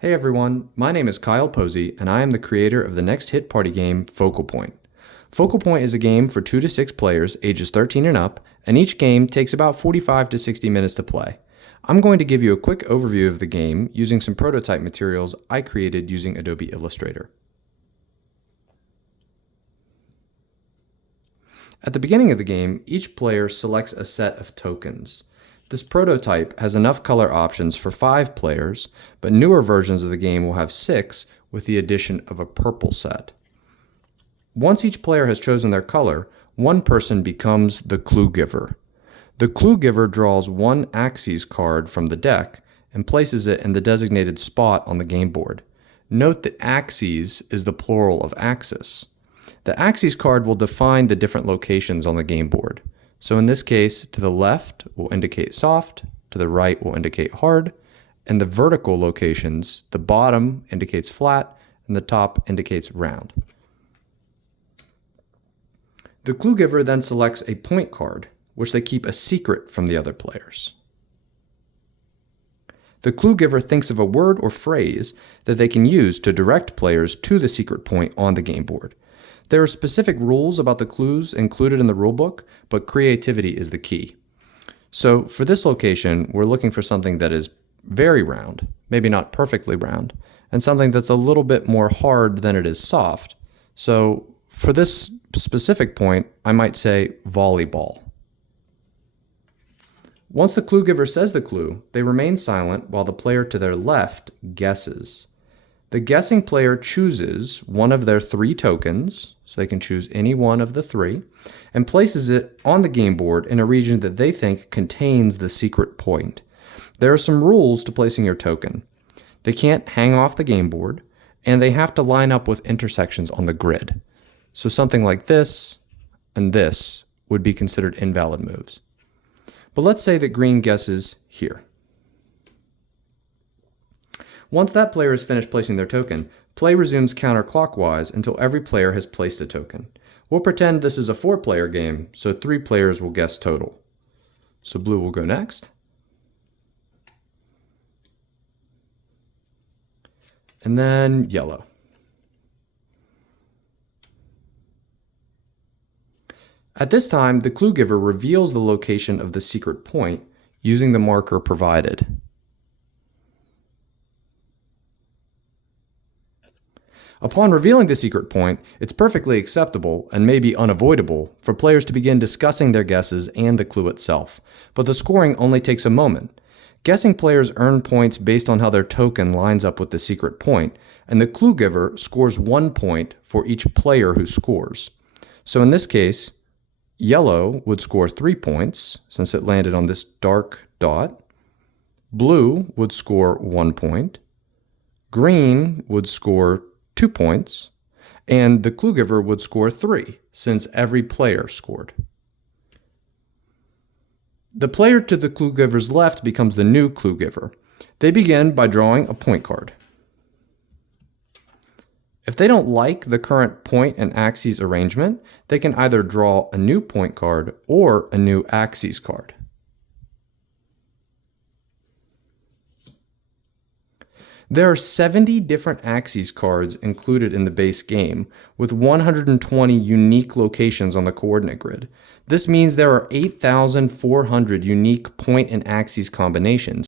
Hey everyone, my name is Kyle Posey, and I am the creator of the next hit party game, Focal Point. Focal Point is a game for 2 to 6 players, ages 13 and up, and each game takes about 45 to 60 minutes to play. I'm going to give you a quick overview of the game using some prototype materials I created using Adobe Illustrator. At the beginning of the game, each player selects a set of tokens. This prototype has enough color options for 5 players, but newer versions of the game will have 6 with the addition of a purple set. Once each player has chosen their color, one person becomes the clue giver. The clue giver draws one Axes card from the deck and places it in the designated spot on the game board. Note that Axes is the plural of axis. The Axes card will define the different locations on the game board. So in this case, to the left will indicate soft, to the right will indicate hard, and the vertical locations, the bottom indicates flat, and the top indicates round. The clue giver then selects a point card, which they keep a secret from the other players. The clue giver thinks of a word or phrase that they can use to direct players to the secret point on the game board. There are specific rules about the clues included in the rulebook, but creativity is the key. So for this location, we're looking for something that is very round, maybe not perfectly round, and something that's a little bit more hard than it is soft. So for this specific point, I might say volleyball. Once the clue giver says the clue, they remain silent while the player to their left guesses. The guessing player chooses one of their 3 tokens, so they can choose any one of the 3, and places it on the game board in a region that they think contains the secret point. There are some rules to placing your token. They can't hang off the game board, and they have to line up with intersections on the grid. So something like this and this would be considered invalid moves. But let's say that green guesses here. Once that player has finished placing their token, play resumes counterclockwise until every player has placed a token. We'll pretend this is a 4-player game, so 3 players will guess total. So blue will go next. And then yellow. At this time, the clue giver reveals the location of the secret point using the marker provided. Upon revealing the secret point, it's perfectly acceptable and maybe unavoidable for players to begin discussing their guesses and the clue itself, but the scoring only takes a moment. Guessing players earn points based on how their token lines up with the secret point, and the clue giver scores 1 point for each player who scores. So in this case, yellow would score 3 points since it landed on this dark dot. Blue would score 1 point. Green would score 2 points, and the clue giver would score 3, since every player scored. The player to the clue giver's left becomes the new clue giver. They begin by drawing a point card. If they don't like the current point and axes arrangement, they can either draw a new point card or a new axes card. There are 70 different Axes cards included in the base game, with 120 unique locations on the coordinate grid. This means there are 8,400 unique point and Axes combinations,